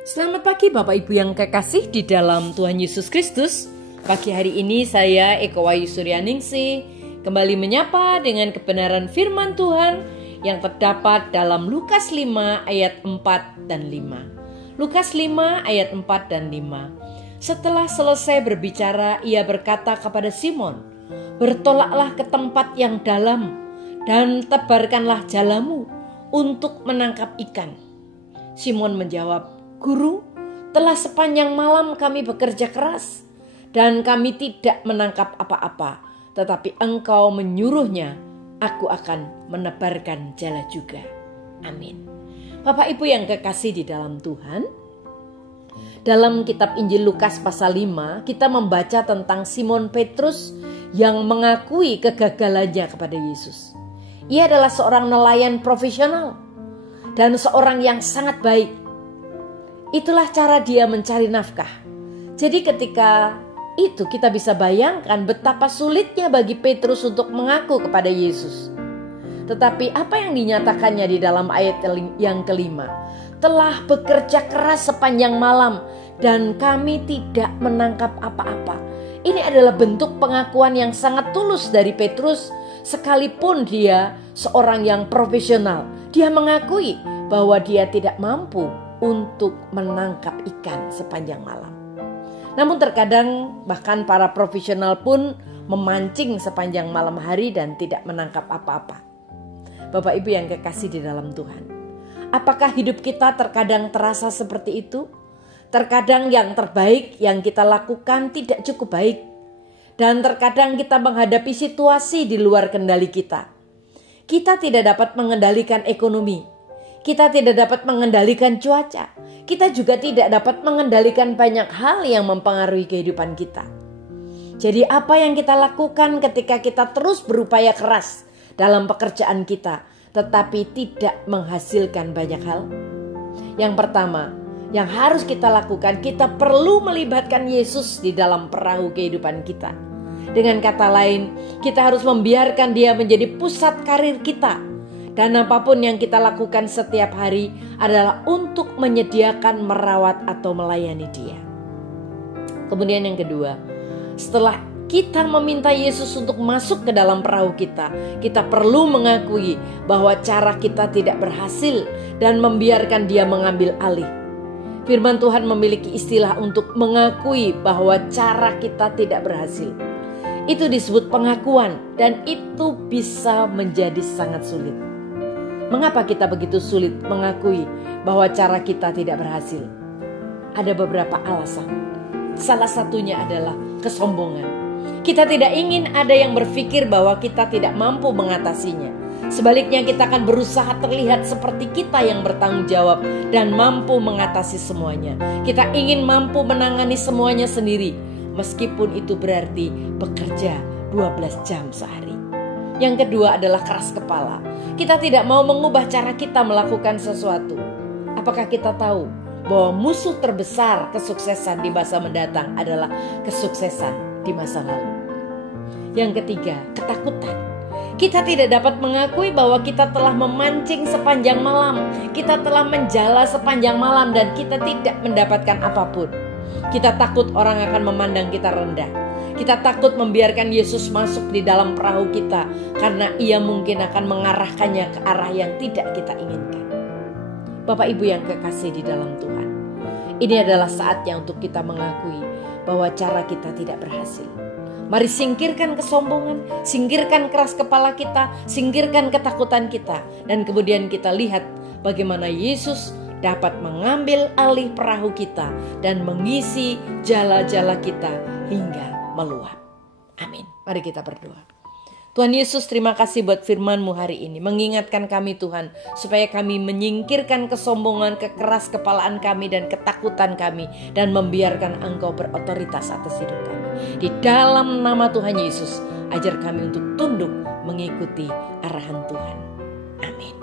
Selamat pagi Bapak Ibu yang kekasih di dalam Tuhan Yesus Kristus. Pagi hari ini saya Eko Wayu Suryaningsih kembali menyapa dengan kebenaran firman Tuhan yang terdapat dalam Lukas 5 ayat 4 dan 5. Lukas 5 ayat 4 dan 5. Setelah selesai berbicara, ia berkata kepada Simon, "Bertolaklah ke tempat yang dalam dan tebarkanlah jalamu untuk menangkap ikan." Simon menjawab, "Guru, telah sepanjang malam kami bekerja keras dan kami tidak menangkap apa-apa. Tetapi engkau menyuruhnya, aku akan menebarkan jala juga." Amin. Bapak Ibu yang kekasih di dalam Tuhan, dalam kitab Injil Lukas pasal 5, kita membaca tentang Simon Petrus yang mengakui kegagalannya kepada Yesus. Ia adalah seorang nelayan profesional dan seorang yang sangat baik. Itulah cara dia mencari nafkah. Jadi ketika itu kita bisa bayangkan betapa sulitnya bagi Petrus untuk mengaku kepada Yesus. Tetapi apa yang dinyatakannya di dalam ayat yang kelima? Telah bekerja keras sepanjang malam dan kami tidak menangkap apa-apa. Ini adalah bentuk pengakuan yang sangat tulus dari Petrus. Sekalipun dia seorang yang profesional, dia mengakui bahwa dia tidak mampu untuk menangkap ikan sepanjang malam. Namun terkadang bahkan para profesional pun memancing sepanjang malam hari dan tidak menangkap apa-apa. Bapak Ibu yang kekasih di dalam Tuhan, apakah hidup kita terkadang terasa seperti itu? Terkadang yang terbaik yang kita lakukan tidak cukup baik. Dan terkadang kita menghadapi situasi di luar kendali kita. Kita tidak dapat mengendalikan ekonomi. Kita tidak dapat mengendalikan cuaca. Kita juga tidak dapat mengendalikan banyak hal yang mempengaruhi kehidupan kita. Jadi apa yang kita lakukan ketika kita terus berupaya keras dalam pekerjaan kita, tetapi tidak menghasilkan banyak hal? Yang pertama, yang harus kita lakukan, kita perlu melibatkan Yesus di dalam perahu kehidupan kita. Dengan kata lain, kita harus membiarkan Dia menjadi pusat karir kita. Dan apapun yang kita lakukan setiap hari adalah untuk menyediakan, merawat atau melayani Dia. Kemudian yang kedua, setelah kita meminta Yesus untuk masuk ke dalam perahu kita, kita perlu mengakui bahwa cara kita tidak berhasil dan membiarkan Dia mengambil alih. Firman Tuhan memiliki istilah untuk mengakui bahwa cara kita tidak berhasil. Itu disebut pengakuan dan itu bisa menjadi sangat sulit. Mengapa kita begitu sulit mengakui bahwa cara kita tidak berhasil? Ada beberapa alasan. Salah satunya adalah kesombongan. Kita tidak ingin ada yang berpikir bahwa kita tidak mampu mengatasinya. Sebaliknya kita akan berusaha terlihat seperti kita yang bertanggung jawab dan mampu mengatasi semuanya. Kita ingin mampu menangani semuanya sendiri, meskipun itu berarti bekerja 12 jam sehari. Yang kedua adalah keras kepala. Kita tidak mau mengubah cara kita melakukan sesuatu. Apakah kita tahu bahwa musuh terbesar kesuksesan di masa mendatang adalah kesuksesan di masa lalu? Yang ketiga, ketakutan. Kita tidak dapat mengakui bahwa kita telah memancing sepanjang malam. Kita telah menjala sepanjang malam dan kita tidak mendapatkan apapun. Kita takut orang akan memandang kita rendah. Kita takut membiarkan Yesus masuk di dalam perahu kita karena Ia mungkin akan mengarahkannya ke arah yang tidak kita inginkan. Bapak Ibu yang kekasih di dalam Tuhan, ini adalah saatnya untuk kita mengakui bahwa cara kita tidak berhasil. Mari singkirkan kesombongan, singkirkan keras kepala kita, singkirkan ketakutan kita. Dan kemudian kita lihat bagaimana Yesus dapat mengambil alih perahu kita dan mengisi jala-jala kita hingga meluap. Amin. Mari kita berdoa. Tuhan Yesus, terima kasih buat firman-Mu hari ini. Mengingatkan kami Tuhan, supaya kami menyingkirkan kesombongan, kekeras kepalaan kami dan ketakutan kami, dan membiarkan Engkau berotoritas atas hidup kami. Di dalam nama Tuhan Yesus, ajar kami untuk tunduk mengikuti arahan Tuhan. Amin.